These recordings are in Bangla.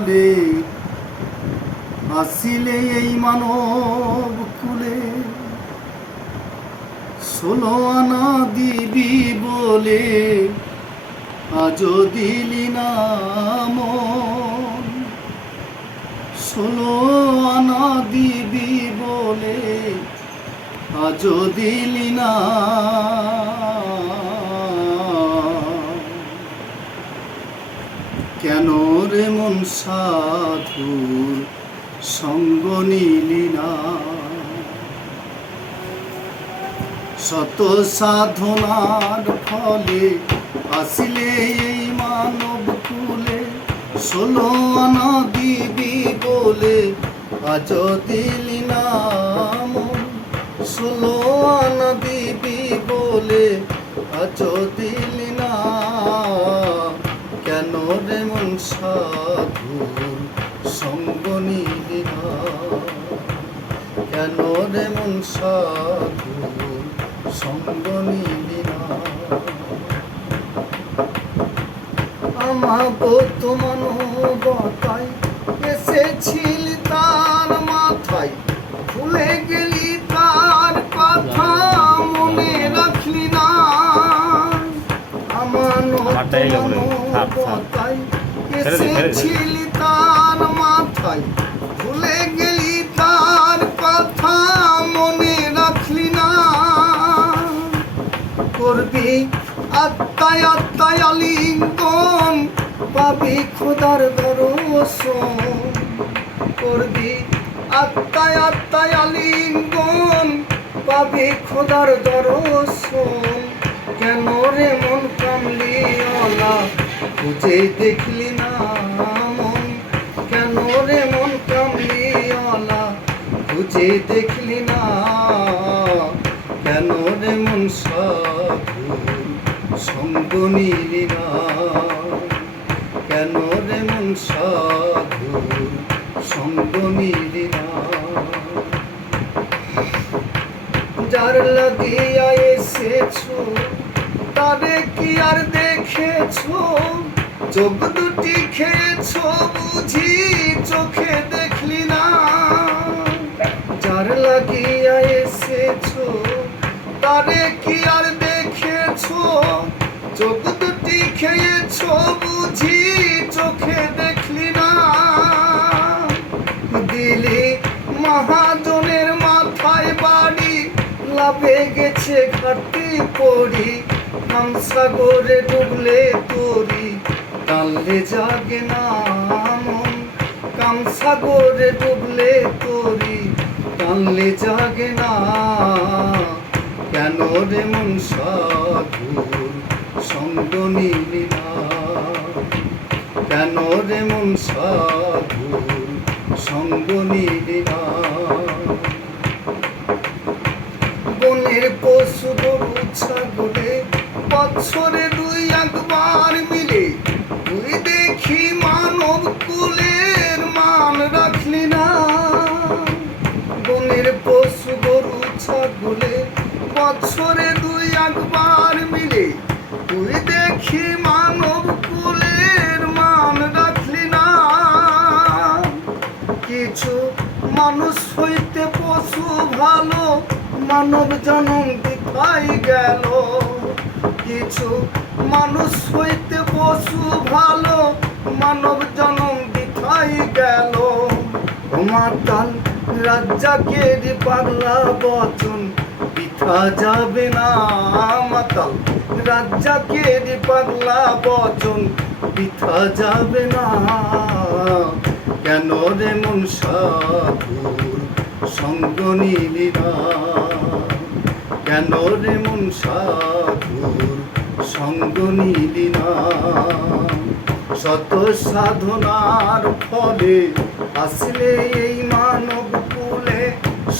ফলে আসিলে এই মানব কুলে। ষোলো আনা দিবি বলে, আজও দিলি না মন। ষোলো আনা দিবি বলে, আজও দিলি না কেন রে মন সাধুর সঙ্গ নিলি না? শত সাধনার ফলে আসিলে এই মানব কুলে, ষোলো আনা দিবি বলে আজ দিলি না ষোলো আনা দিবি বলে আজ দিলি কেন সাধু সঙ্গ নিলি না আমার বর্তমান বতায় এসেছিলি তার মাথায় ভুলে গেলি তার কথা মনে রাখলি না আমার আমার dialogue বলে, থাক, থাক। বতায় ছেড়ে দে, ছেড়ে দে। এসেছিলি তার মাথায় ভুলে গেলি আত্মায় আত্মায় আলিঙ্গন পাবি খোদার দর্শন করবি। আত্মায় আত্মায় আলিঙ্গন পাবি খোদার দর্শন। কেন রে মন কামলি অলা, খুঁজে দেখলি না মন। কেন রে মন কামলি অলা, খুঁজে দেখলি না কেন রে সাধু সঙ্গ না যার লাগিয়া এসেছ, তারে কি আর দেখেছ? চোখ দুটি খেয়েছো বুঝি, চোখে দেখলি না। যার লাগিয়া এসেছ, তারে কি আর চোখ দুটি খেয়েছো বুঝি, চোখে দেখলি না। দিলি মহাজনের মাথায় বাড়ি লাভে গেছে ঘাটি পড়ি। সাগরে ডুবলে তরি, টানলে জাগে না মন। কামসাগরে ডুবলে তরি, টানলে জাগে না। কেন রে মন সাধুর সঙ্গ কেন রে মন সাধুর সঙ্গ বনের পশু, গরু, ছাগলে বছরে দুই একবার মিলে। তুই দেখি মানব কুলের মান রাখলি না। বনের পশু, গরু, ছাগলে বছরে দুই একবার তুই দেখি মানব কুলের মান রাখলি না। কিছু মানুষ হইতে পশু ভালো, মানব জনম দিখাই গেল। কিছু মানুষ হইতে পশু ভালো, মানব জনম দিখাই গেল। মাতাল রাজ্জাকের পাগলা বচন, পিঠা যাবে না মাতাল। রাজ্জাকের পাগলা বচন, পিঠা যাবে না। কেন রে মন সাধুর সঙ্গ নিলি না? কেন রে মন সঙ্গ নিলি না? শত সাধনার ফলে আসলে এই মানব কুলে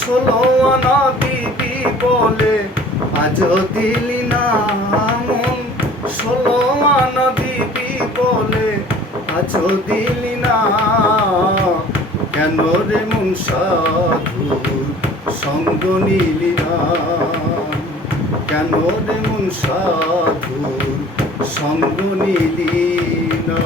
ষোলো আনা দিবি বলে আজ দিলি না মন ষোলো দিবি বলে আজ দিলি না কেন রে মন সাধুর সঙ্গ নিলি না? কেন রে মন সাধুর সঙ্গ নিলি না?